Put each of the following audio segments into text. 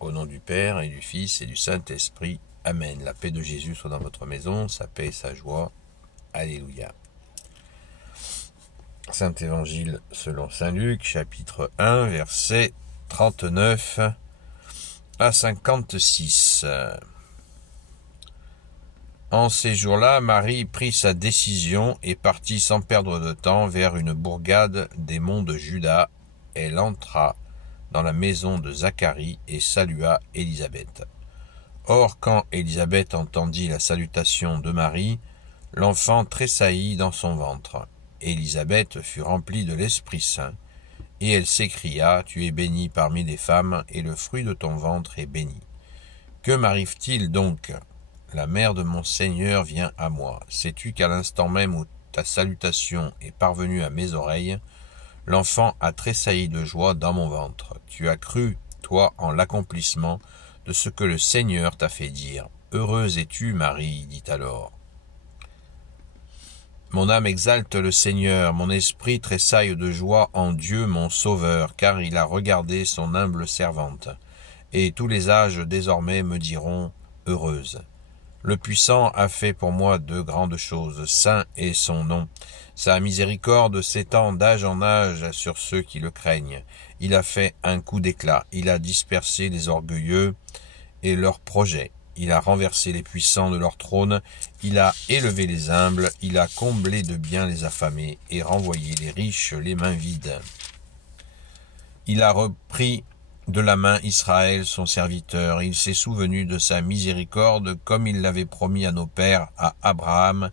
Au nom du Père et du Fils et du Saint-Esprit. Amen. La paix de Jésus soit dans votre maison, sa paix et sa joie. Alléluia. Saint Évangile selon saint Luc, chapitre 1, versets 39 à 56. En ces jours-là, Marie prit sa décision et partit sans perdre de temps vers une bourgade des monts de Juda. Elle entra dans la maison de Zacharie et salua Élisabeth. Or, quand Élisabeth entendit la salutation de Marie, l'enfant tressaillit dans son ventre. Élisabeth fut remplie de l'Esprit Saint, et elle s'écria, « Tu es bénie parmi les femmes, et le fruit de ton ventre est béni. Que m'arrive-t-il donc ? La mère de mon Seigneur vient à moi. Sais-tu qu'à l'instant même où ta salutation est parvenue à mes oreilles, l'enfant a tressailli de joie dans mon ventre. Tu as cru, toi, en l'accomplissement de ce que le Seigneur t'a fait dire. Heureuse es-tu, Marie, dit alors. Mon âme exalte le Seigneur, mon esprit tressaille de joie en Dieu mon Sauveur, car il a regardé son humble servante. Et tous les âges désormais me diront heureuse. Le Puissant a fait pour moi de grandes choses, saint est son nom. Sa miséricorde s'étend d'âge en âge sur ceux qui le craignent. Il a fait un coup d'éclat, il a dispersé les orgueilleux et leurs projets. Il a renversé les puissants de leur trône, il a élevé les humbles, il a comblé de biens les affamés et renvoyé les riches les mains vides. Il a repris de la main Israël son serviteur, il s'est souvenu de sa miséricorde comme il l'avait promis à nos pères, à Abraham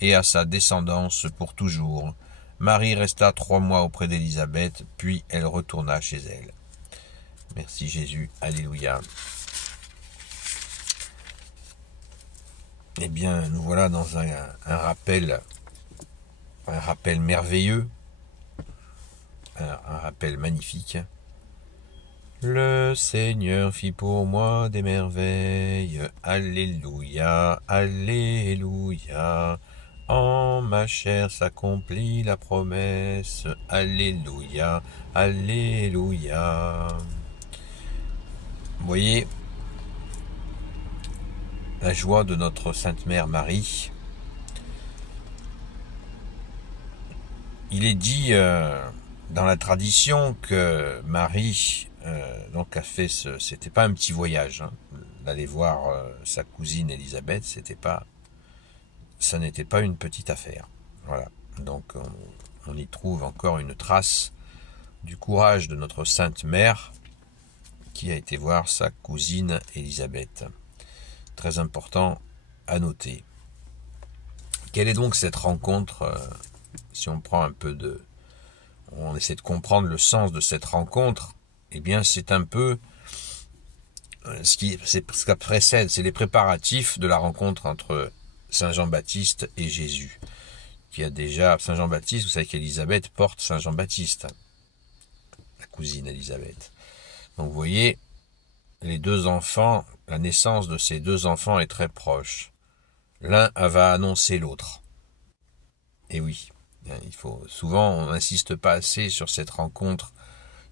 et à sa descendance pour toujours. Marie resta 3 mois auprès d'Élisabeth, puis elle retourna chez elle. Merci Jésus, alléluia. Eh bien, nous voilà dans un rappel merveilleux, un rappel magnifique. Le Seigneur fit pour moi des merveilles, alléluia, alléluia. En ma chair s'accomplit la promesse, alléluia, alléluia. Vous voyez, la joie de notre Sainte Mère Marie. Il est dit dans la tradition que Marie donc a fait c'était pas un petit voyage, hein, d'aller voir sa cousine Élisabeth, ça n'était pas une petite affaire. Voilà. Donc on y trouve encore une trace du courage de notre Sainte Mère qui a été voir sa cousine Élisabeth. Très important à noter. Quelle est donc cette rencontre, si on prend on essaie de comprendre le sens de cette rencontre, eh bien c'est un peu ce qui précède, c'est les préparatifs de la rencontre entre Saint Jean-Baptiste et Jésus. Qui a déjà, Saint Jean-Baptiste, vous savez qu'Élisabeth porte Saint Jean-Baptiste, la cousine Élisabeth. Donc vous voyez, les deux enfants, la naissance de ces deux enfants est très proche. L'un va annoncer l'autre. Et oui, souvent on n'insiste pas assez sur cette rencontre.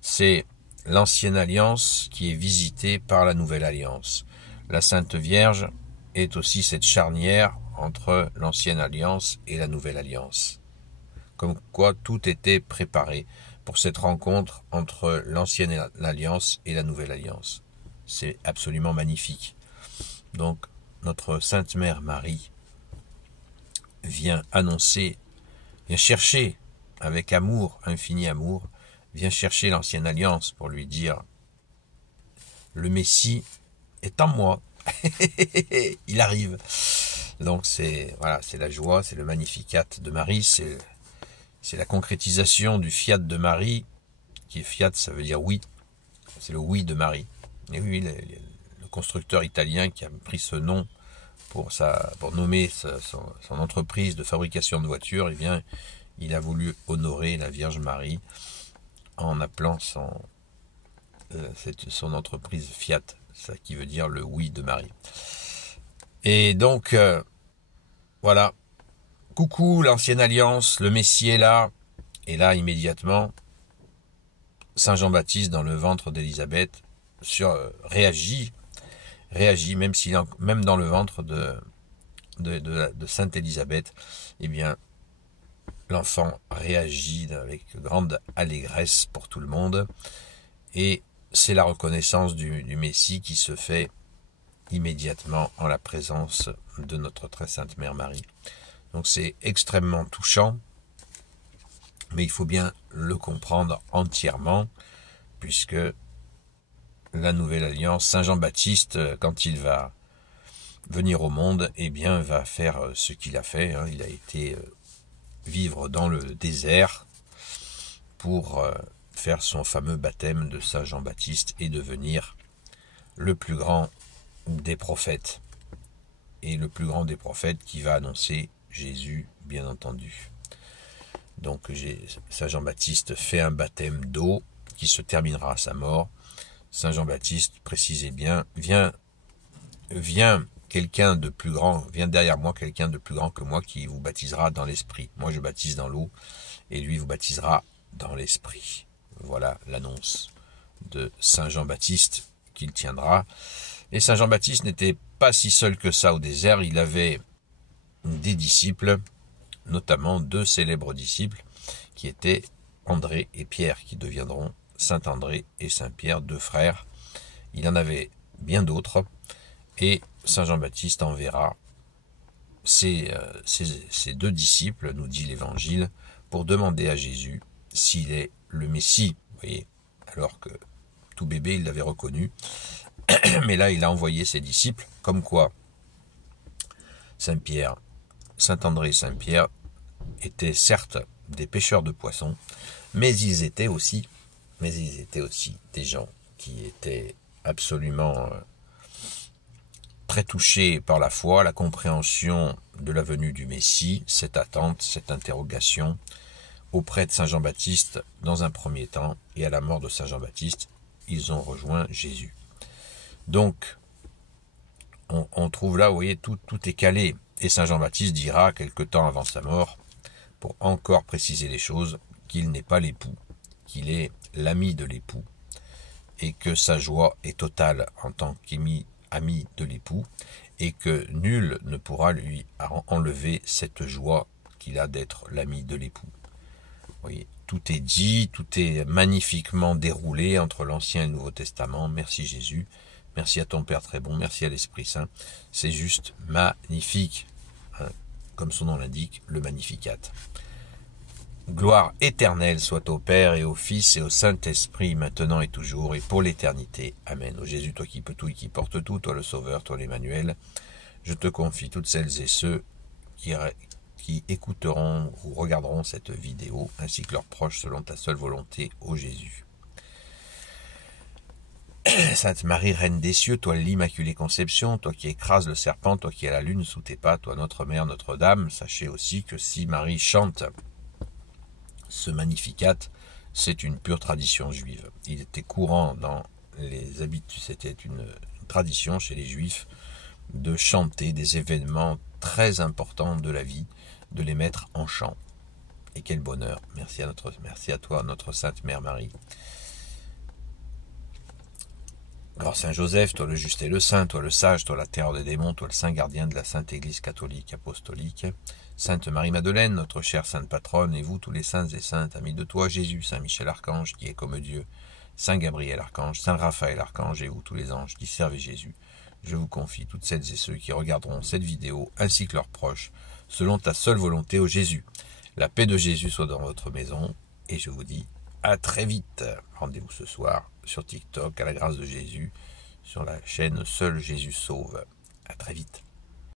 C'est l'ancienne alliance qui est visitée par la nouvelle alliance. La Sainte Vierge est aussi cette charnière entre l'ancienne alliance et la nouvelle alliance. Comme quoi tout était préparé pour cette rencontre entre l'ancienne alliance et la nouvelle alliance. C'est absolument magnifique. Donc, notre Sainte Mère Marie vient chercher, avec amour, infini amour, vient chercher l'ancienne alliance pour lui dire « Le Messie est en moi, il arrive ». Donc c'est la joie, c'est le Magnificat de Marie, c'est la concrétisation du fiat de Marie, qui est fiat, ça veut dire oui, c'est le oui de Marie. Et oui, le constructeur italien qui a pris ce nom pour nommer son entreprise de fabrication de voitures, eh bien, il a voulu honorer la Vierge Marie en appelant son entreprise Fiat, ça qui veut dire le oui de Marie. Et donc, voilà, coucou l'ancienne alliance, le Messie est là, et là immédiatement, Saint Jean-Baptiste dans le ventre d'Élisabeth réagit, même même dans le ventre de Sainte Élisabeth, eh bien, l'enfant réagit avec grande allégresse pour tout le monde, et c'est la reconnaissance du Messie qui se fait immédiatement en la présence de notre très sainte Mère Marie. Donc c'est extrêmement touchant, mais il faut bien le comprendre entièrement, puisque la Nouvelle Alliance, Saint Jean-Baptiste, quand il va venir au monde, eh bien, va faire ce qu'il a fait. Il a été vivre dans le désert pour faire son fameux baptême de Saint Jean-Baptiste et devenir le plus grand des prophètes. Et le plus grand des prophètes qui va annoncer Jésus, bien entendu. Donc Saint Jean-Baptiste fait un baptême d'eau qui se terminera à sa mort. Saint Jean-Baptiste, précisez bien, vient quelqu'un de plus grand, vient derrière moi quelqu'un de plus grand que moi qui vous baptisera dans l'esprit. Moi je baptise dans l'eau et lui vous baptisera dans l'esprit. Voilà l'annonce de Saint Jean-Baptiste qu'il tiendra. Et Saint Jean-Baptiste n'était pas si seul que ça au désert, il avait des disciples, notamment 2 célèbres disciples, qui étaient André et Pierre, qui deviendront Saint André et Saint Pierre, 2 frères. Il y en avait bien d'autres, et Saint Jean-Baptiste enverra ces 2 disciples, nous dit l'Évangile, pour demander à Jésus s'il est le Messie. Vous voyez, alors que tout bébé, il l'avait reconnu. Mais là, il a envoyé ses disciples, comme quoi Saint Pierre, Saint André et Saint Pierre étaient certes des pêcheurs de poissons, mais ils étaient aussi des gens qui étaient absolument très touchés par la foi, la compréhension de la venue du Messie, cette attente, cette interrogation auprès de Saint Jean-Baptiste dans un premier temps, et à la mort de Saint Jean-Baptiste, ils ont rejoint Jésus. Donc, on trouve là, vous voyez, tout est calé. Et Saint Jean-Baptiste dira, quelque temps avant sa mort, pour encore préciser les choses, qu'il n'est pas l'époux, qu'il est l'ami de l'époux, et que sa joie est totale en tant qu'ami de l'époux, et que nul ne pourra lui enlever cette joie qu'il a d'être l'ami de l'époux. Vous voyez, tout est dit, tout est magnifiquement déroulé entre l'Ancien et le Nouveau Testament. Merci Jésus. Merci à ton Père très bon, merci à l'Esprit Saint. C'est juste magnifique, comme son nom l'indique, le Magnificat. Gloire éternelle soit au Père et au Fils et au Saint-Esprit, maintenant et toujours, et pour l'éternité. Amen. Ô Jésus, toi qui peux tout et qui portes tout, toi le Sauveur, toi l'Emmanuel, je te confie toutes celles et ceux qui écouteront ou regarderont cette vidéo, ainsi que leurs proches, selon ta seule volonté, ô Jésus. Sainte Marie, Reine des cieux, toi l'Immaculée Conception, toi qui écrases le serpent, toi qui as la lune sous tes pas, toi notre Mère, Notre-Dame, sachez aussi que si Marie chante ce Magnificat, c'est une pure tradition juive. Il était courant dans les habitudes, c'était une tradition chez les Juifs de chanter des événements très importants de la vie, de les mettre en chant. Et quel bonheur. Merci à toi, notre Sainte Mère Marie. Grand Saint Joseph, toi le juste et le saint, toi le sage, toi la terreur des démons, toi le saint gardien de la Sainte Église catholique apostolique, Sainte Marie-Madeleine, notre chère sainte patronne, et vous tous les saints et saintes, amis de toi, Jésus, Saint Michel Archange, qui est comme Dieu, Saint Gabriel Archange, Saint Raphaël Archange, et vous tous les anges qui servez Jésus, je vous confie toutes celles et ceux qui regarderont cette vidéo, ainsi que leurs proches, selon ta seule volonté, ô Jésus. La paix de Jésus soit dans votre maison, et je vous dis à très vite. Rendez-vous ce soir sur TikTok, à la grâce de Jésus, sur la chaîne Seul Jésus Sauve. À très vite.